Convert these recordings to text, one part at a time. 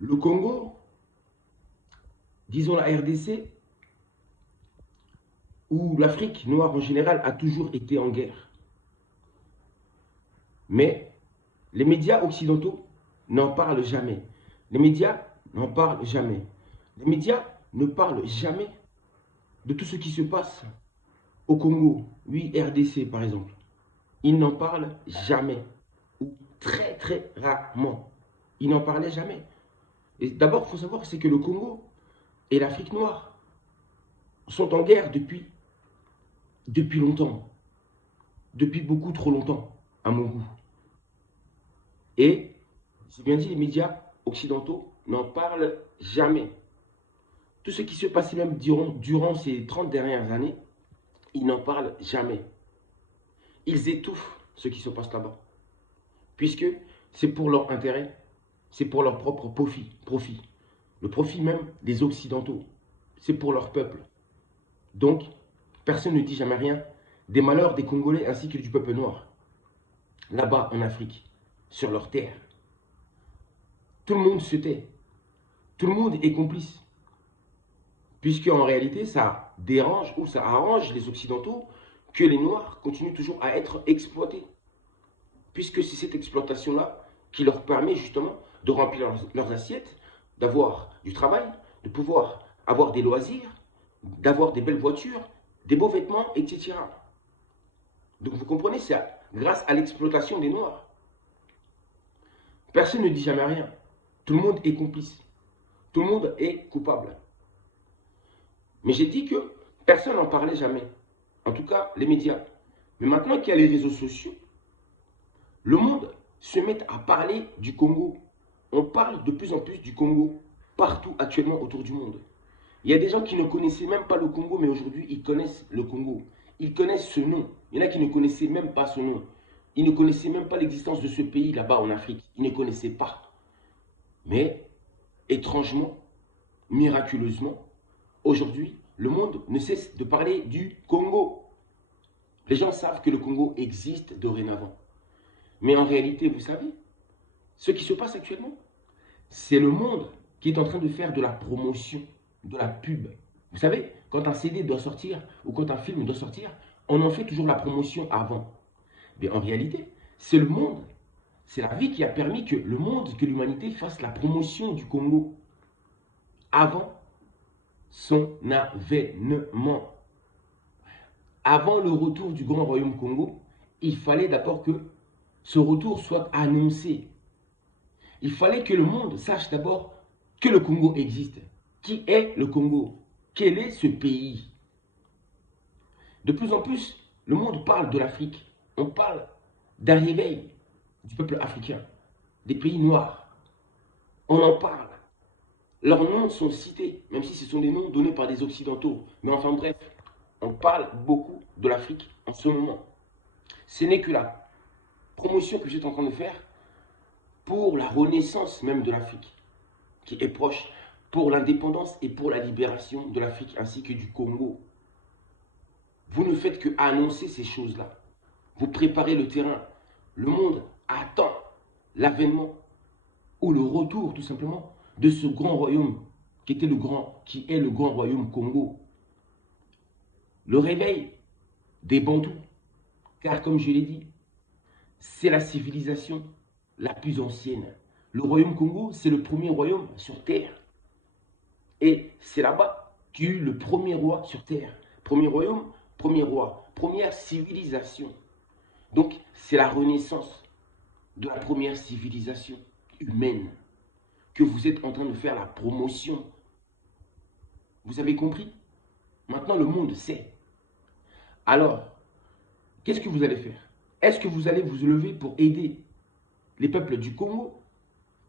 Le Congo, disons la RDC, ou l'Afrique noire en général, a toujours été en guerre. Mais les médias occidentaux n'en parlent jamais. Les médias n'en parlent jamais. Les médias ne parlent jamais de tout ce qui se passe au Congo, oui, RDC par exemple. Ils n'en parlent jamais, ou très très rarement. Ils n'en parlaient jamais. Et d'abord, il faut savoir c'est que le Congo et l'Afrique noire sont en guerre depuis longtemps, depuis beaucoup trop longtemps, à mon goût. Et, j'ai bien dit, les médias occidentaux n'en parlent jamais. Tout ce qui se passait même durant ces 30 dernières années, ils n'en parlent jamais. Ils étouffent ce qui se passe là-bas. Puisque c'est pour leur intérêt, c'est pour leur propre profit. Le profit même des Occidentaux. C'est pour leur peuple. Donc, personne ne dit jamais rien des malheurs des Congolais ainsi que du peuple noir. Là-bas en Afrique, sur leur terre. Tout le monde se tait. Tout le monde est complice. Puisque en réalité, ça dérange ou ça arrange les Occidentaux que les Noirs continuent toujours à être exploités. Puisque c'est cette exploitation-là qui leur permet justement de remplir leurs assiettes, d'avoir du travail, de pouvoir avoir des loisirs, d'avoir des belles voitures, des beaux vêtements, etc. Donc vous comprenez, c'est grâce à l'exploitation des Noirs. Personne ne dit jamais rien. Tout le monde est complice. Tout le monde est coupable. Mais j'ai dit que personne n'en parlait jamais. En tout cas, les médias. Mais maintenant qu'il y a les réseaux sociaux, le monde se met à parler du Congo. On parle de plus en plus du Congo, partout actuellement autour du monde. Il y a des gens qui ne connaissaient même pas le Congo, mais aujourd'hui, ils connaissent le Congo. Ils connaissent ce nom. Il y en a qui ne connaissaient même pas ce nom. Ils ne connaissaient même pas l'existence de ce pays là-bas en Afrique. Ils ne connaissaient pas. Mais, étrangement, miraculeusement, aujourd'hui, le monde ne cesse de parler du Congo. Les gens savent que le Congo existe dorénavant. Mais en réalité, vous savez, ce qui se passe actuellement, c'est le monde qui est en train de faire de la promotion, de la pub. Vous savez, quand un CD doit sortir ou quand un film doit sortir, on en fait toujours la promotion avant. Mais en réalité, c'est le monde, c'est la vie qui a permis que le monde, que l'humanité fasse la promotion du Congo avant son avènement. Avant le retour du grand royaume Congo, il fallait d'abord que ce retour soit annoncé. Il fallait que le monde sache d'abord que le Congo existe. Qui est le Congo? Quel est ce pays? De plus en plus, le monde parle de l'Afrique. On parle d'un réveil du peuple africain, des pays noirs. On en parle. Leurs noms sont cités, même si ce sont des noms donnés par des Occidentaux. Mais enfin bref, on parle beaucoup de l'Afrique en ce moment. Ce n'est que la promotion que j'étais en train de faire pour la renaissance même de l'Afrique, qui est proche, pour l'indépendance et pour la libération de l'Afrique ainsi que du Congo. Vous ne faites que annoncer ces choses-là. Vous préparez le terrain. Le monde attend l'avènement ou le retour tout simplement de ce grand royaume qui est le grand royaume Congo. Le réveil des Bantous, car comme je l'ai dit, c'est la civilisation la plus ancienne. Le royaume Congo, c'est le premier royaume sur Terre. Et c'est là-bas qu'il y a eu le premier roi sur Terre. Premier royaume, premier roi, première civilisation. Donc, c'est la renaissance de la première civilisation humaine que vous êtes en train de faire la promotion. Vous avez compris? Maintenant, le monde sait. Alors, qu'est-ce que vous allez faire? Est-ce que vous allez vous lever pour aider les peuples du Congo,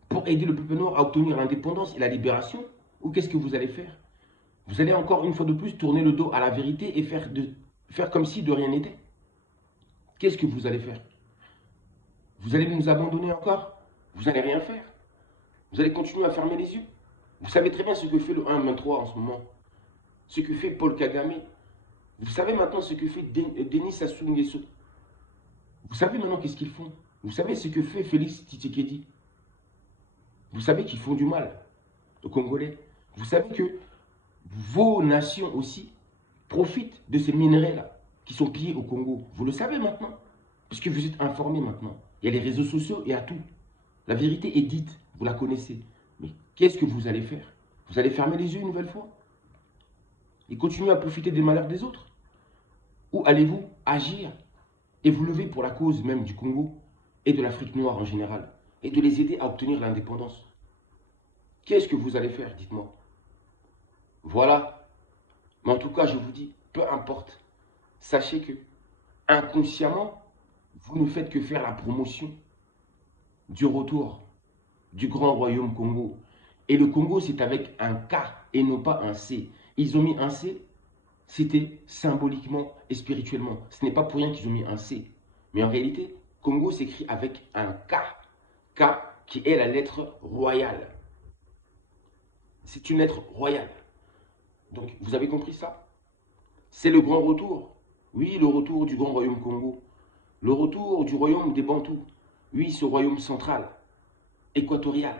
pour aider le peuple noir à obtenir l'indépendance et la libération? Ou qu'est-ce que vous allez faire? Vous allez encore une fois de plus tourner le dos à la vérité et faire comme si de rien n'était? Qu'est-ce que vous allez faire? Vous allez nous abandonner encore? Vous n'allez rien faire? Vous allez continuer à fermer les yeux? Vous savez très bien ce que fait le 1-23 en ce moment. Ce que fait Paul Kagame. Vous savez maintenant ce que fait Denis Sassou Nguesso. Vous savez maintenant qu'est-ce qu'ils font. Vous savez ce que fait Félix Tshisekedi. Vous savez qu'ils font du mal aux Congolais. Vous savez que vos nations aussi profitent de ces minerais-là qui sont pillés au Congo. Vous le savez maintenant, puisque vous êtes informés maintenant. Il y a les réseaux sociaux et à tout. La vérité est dite, vous la connaissez. Mais qu'est-ce que vous allez faire? Vous allez fermer les yeux une nouvelle fois et continuer à profiter des malheurs des autres? Ou allez-vous agir et vous lever pour la cause même du Congo et de l'Afrique noire en général et de les aider à obtenir l'indépendance? Qu'est-ce que vous allez faire, dites-moi? Voilà. Mais en tout cas, je vous dis, peu importe. Sachez que, inconsciemment, vous ne faites que faire la promotion du retour du grand royaume Congo. Et le Congo, c'est avec un K et non pas un C. Ils ont mis un C, c'était symboliquement et spirituellement. Ce n'est pas pour rien qu'ils ont mis un C. Mais en réalité, Congo s'écrit avec un K. K qui est la lettre royale. C'est une lettre royale. Donc, vous avez compris ça? C'est le grand retour. Oui, le retour du grand royaume Congo. Le retour du royaume des Bantous. Oui, ce royaume central, équatorial.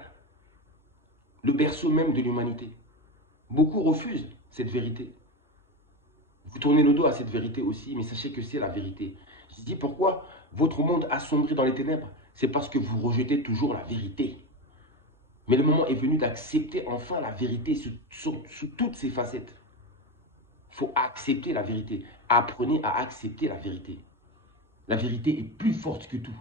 Le berceau même de l'humanité. Beaucoup refusent cette vérité. Vous tournez le dos à cette vérité aussi, mais sachez que c'est la vérité. Je dis pourquoi votre monde assombri dans les ténèbres, c'est parce que vous rejetez toujours la vérité. Mais le moment est venu d'accepter enfin la vérité sous toutes ses facettes. Il faut accepter la vérité. Apprenez à accepter la vérité. La vérité est plus forte que tout.